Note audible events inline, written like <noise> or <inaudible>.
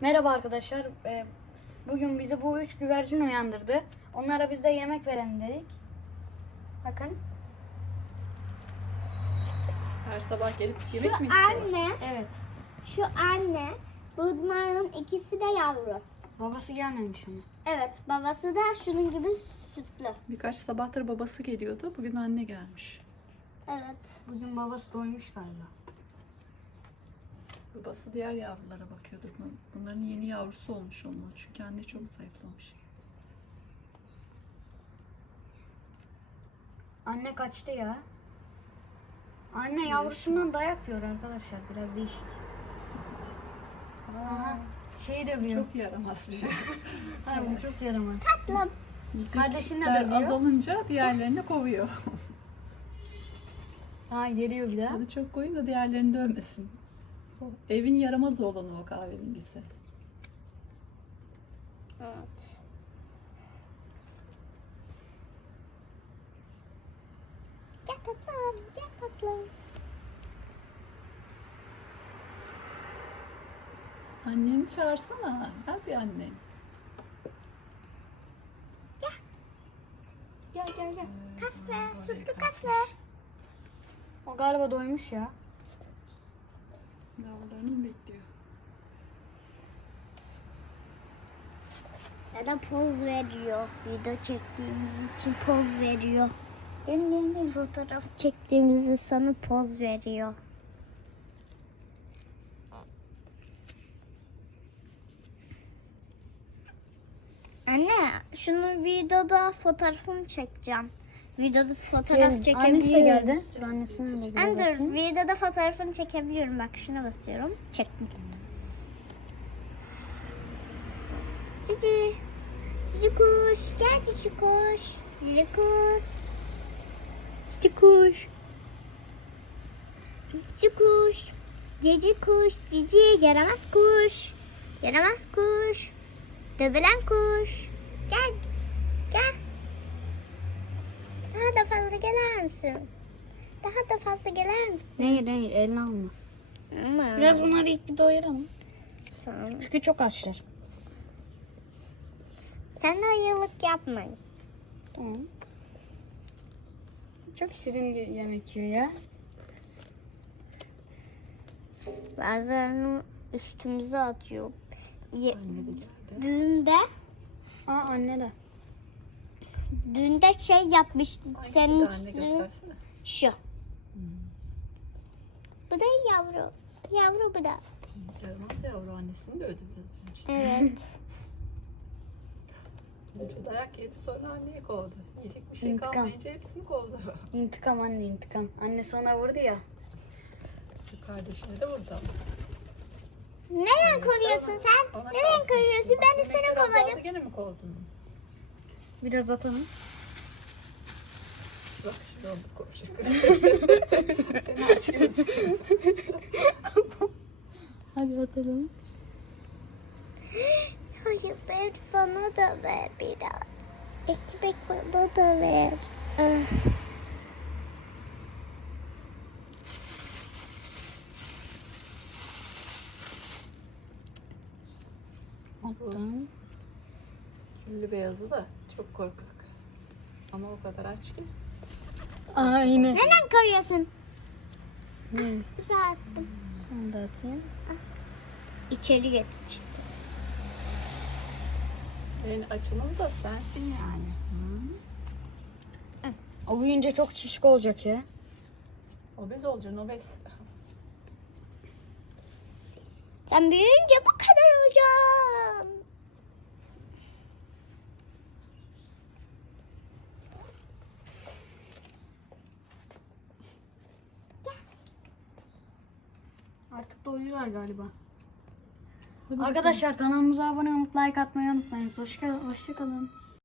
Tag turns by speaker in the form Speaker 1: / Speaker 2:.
Speaker 1: Merhaba arkadaşlar. Ee, Bugün bizi bu üç güvercin uyandırdı. Onlara biz de yemek verelim dedik. Bakın.
Speaker 2: Her sabah gelip
Speaker 3: Şu
Speaker 2: yemek mi istiyor?
Speaker 3: anne,
Speaker 1: Evet.
Speaker 3: şu anne, bunların ikisi de yavru.
Speaker 1: Babası gelmemiş ama.
Speaker 3: Evet, babası da şunun gibi sütlü.
Speaker 2: Birkaç sabahtır babası geliyordu. Bugün anne gelmiş.
Speaker 3: Evet.
Speaker 1: Bugün babası doymuş galiba.
Speaker 2: Babası diğer yavrulara bakıyordur. Bun- Bunların yeni yavrusu olmuş onun. Çünkü anne çok zayıflamış.
Speaker 1: Anne kaçtı ya. Anne yavrusundan dayak yiyor arkadaşlar. Biraz değişik. Aha. Şey dövüyor.
Speaker 2: Çok yaramaz bir. <laughs>
Speaker 1: Harbi çok yaramaz.
Speaker 3: Tatlım.
Speaker 1: Kardeşini de dövüyor.
Speaker 2: azalınca diğerlerini kovuyor.
Speaker 1: Ha geliyor bir daha.
Speaker 2: Onu çok koyun da diğerlerini dövmesin. Evin yaramaz olanı o kahverengisi.
Speaker 3: Evet. Gel tatlım, gel tatlım.
Speaker 2: Anneni çağırsana. Hadi anne.
Speaker 1: Gel gel gel.
Speaker 3: Kahve, sütlü kahve.
Speaker 1: O galiba doymuş ya.
Speaker 2: Yavrularını mı bekliyor?
Speaker 3: Ya da poz veriyor. Video çektiğimiz için poz veriyor. Gelin gelin. Fotoğraf çektiğimizde sana poz veriyor. Anne, şunu videoda fotoğrafını çekeceğim. Videoda fotoğraf
Speaker 1: Gelin. Annesi de geldi. Dur annesine de
Speaker 3: Ben
Speaker 1: gel
Speaker 3: dur, videoda fotoğrafını çekebiliyorum. Bak şuna basıyorum. Çektim. Cici. Cici kuş. Gel cici kuş. Cici kuş. Cici kuş. Cici kuş. Cici kuş. Cici. Yaramaz kuş. Yaramaz kuş. Dövülen kuş. Gel. Daha da fazla gelir misin? Daha da fazla gelir misin?
Speaker 1: Hayır hayır eline alma.
Speaker 3: Ama.
Speaker 1: Biraz bunları ilk bir doyuralım.
Speaker 3: Tamam.
Speaker 1: Çünkü çok açlar.
Speaker 3: Sen de ayılık yapmayın.
Speaker 1: Tamam. Çok şirin ye- yemek yiyor ya.
Speaker 3: Bazılarını üstümüze atıyor. Ye-
Speaker 2: Anne de geldi.
Speaker 3: düğünde,
Speaker 1: Aa anne de.
Speaker 3: Düğünde şey yapmıştı.
Speaker 2: Hangisi
Speaker 3: Senin
Speaker 2: de anne
Speaker 3: üstüne
Speaker 2: göstersene.
Speaker 3: şu. Bu da yavru. Yavru bu da.
Speaker 2: Yaramaz yavru annesini de öldü biraz önce.
Speaker 3: Evet. <laughs> <laughs>
Speaker 2: Önce dayak yedi sonra anneyi kovdu. Yiyecek bir şey
Speaker 1: İntikam.
Speaker 2: kalmayınca hepsini kovdu. <laughs>
Speaker 1: İntikam anne intikam. Annesi ona vurdu ya.
Speaker 2: Şu kardeşini de vurdu ama.
Speaker 3: Nereden kovuyorsun sen?
Speaker 2: Ona kalsın
Speaker 3: kovuyorsun?
Speaker 2: şimdi.
Speaker 3: Ben de seni
Speaker 2: yemekler azaldı,
Speaker 3: kovarım.
Speaker 2: Gene mi kovdun?
Speaker 1: Biraz atalım.
Speaker 2: Bak. Seni aç gözlüsün.
Speaker 1: Hadi atalım.
Speaker 3: Hayır ver bana da ver biraz. Ekmek bana da ver. Ah.
Speaker 1: Attım.
Speaker 2: Küllü beyazı da çok korkak. Ama o kadar aç ki.
Speaker 1: Aa yine.
Speaker 3: Neden koyuyorsun?
Speaker 1: Hı.
Speaker 3: Uzattım.
Speaker 1: Sana da atayım.
Speaker 3: İçeri geç.
Speaker 2: En açımız da sensin yani.
Speaker 1: O büyüyünce çok şişko olacak ya.
Speaker 2: Obez olacaksın obez.
Speaker 3: Sen büyüyünce bu kadar olacaksın.
Speaker 1: Artık doyuyorlar galiba.
Speaker 2: Hadi
Speaker 1: Arkadaşlar kanalımıza abone olup like atmayı unutmayın. Hoşçakalın. Hoşçakalın.